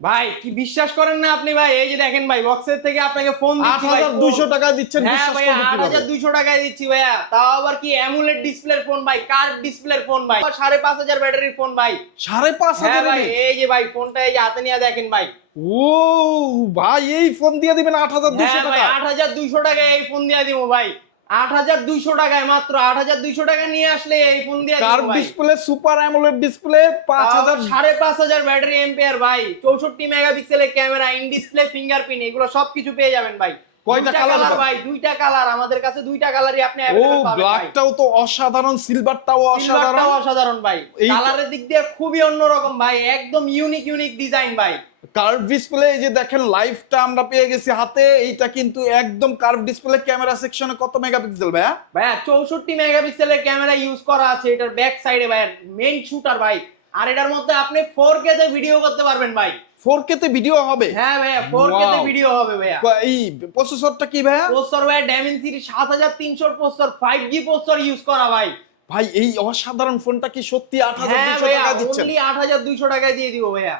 ভাই কি বিশ্বাস করেন না আপনি ভাই? এই যে দেখেন ভাই বক্সের থেকে আপনাকে ফোন দিচ্ছি ভাই দুইশো টাকা দিচ্ছেন হ্যাঁ টাকায় দিচ্ছি ভাইয়া তাও আবার কি অ্যামুলেট ডিসপ্লের ফোন ভাই? কার্ড ডিসপ্লের ফোন ভাই? সাড়ে পাঁচ হাজার ব্যাটারির ফোন ভাই। সাড়ে পাঁচ হ্যাঁ হাজার ভাই এই যে ভাই ফোনটা এই যে হাতে নিয়ে দেখেন ভাই। ও ভাই এই ফোন দিয়ে দিবেন আট হাজার দুইশো হ্যাঁ ভাই টাকা আট হাজার দুইশো টাকায় এই ফোন দিয়ে দিব ভাই। আট হাজার দুইশো টাকায় মাত্র আট হাজার দুইশো টাকা নিয়ে আসলে এই ফোন দিয়ে curve display super AMOLED display পাঁচ হাজার সাড়ে পাঁচ হাজার ব্যাটারি এম্পিয়ার ভাই। চৌষট্টি মেগাপিক্সেলের ক্যামেরা ইন ডিসপ্লে ফিঙ্গারপ্রিন্ট এগুলো সবকিছু পেয়ে যাবেন ভাই। কয়টা কালার ভাই দুইটা কালার আমাদের কাছে দুইটা কালারই আপনি ও। ব্ল্যাকটাও তো অসাধারণ সিলভারটাও অসাধারণ। অসাধারণ ভাই। কালারের দিক দিয়ে খুবই অন্যরকম ভাই একদম ইউনিক ইউনিক ডিজাইন ভাই। কার্ভ ডিসপ্লে এই যে দেখেন লাইভটা আমরা পেয়ে গেছি হাতে এইটা কিন্তু একদম কার্ভ ডিসপ্লে ক্যামেরা সেকশনে কত মেগাপিক্সেল ভাইয়া? ভাইয়া চৌষট্টি মেগাপিক্সেলের ক্যামেরা ইউজ করা আছে এটার ব্যাক সাইডে ভাই মেইন শুটার ভাই। আর এটার মধ্যে আপনি ফোর কে তে ভিডিও করতে পারবেন ভাই। ফোর কে তে ভিডিও হবে? হ্যাঁ ভাইয়া ফোর কে তে ভিডিও হবে ভাইয়া। এই প্রসেসরটা কি ভাইয়া? প্রসেসর ভাই ড্যামেনসিটি সাত হাজার তিনশো processor five G processor use করা ভাই। ভাই এই অসাধারণ ফোনটা কি সত্যি আট হাজার হ্যাঁ দুশো ভাইয়া টাকা দিচ্ছেন? আট হাজার দুইশো টাকায় দিয়ে দিব ভাইয়া।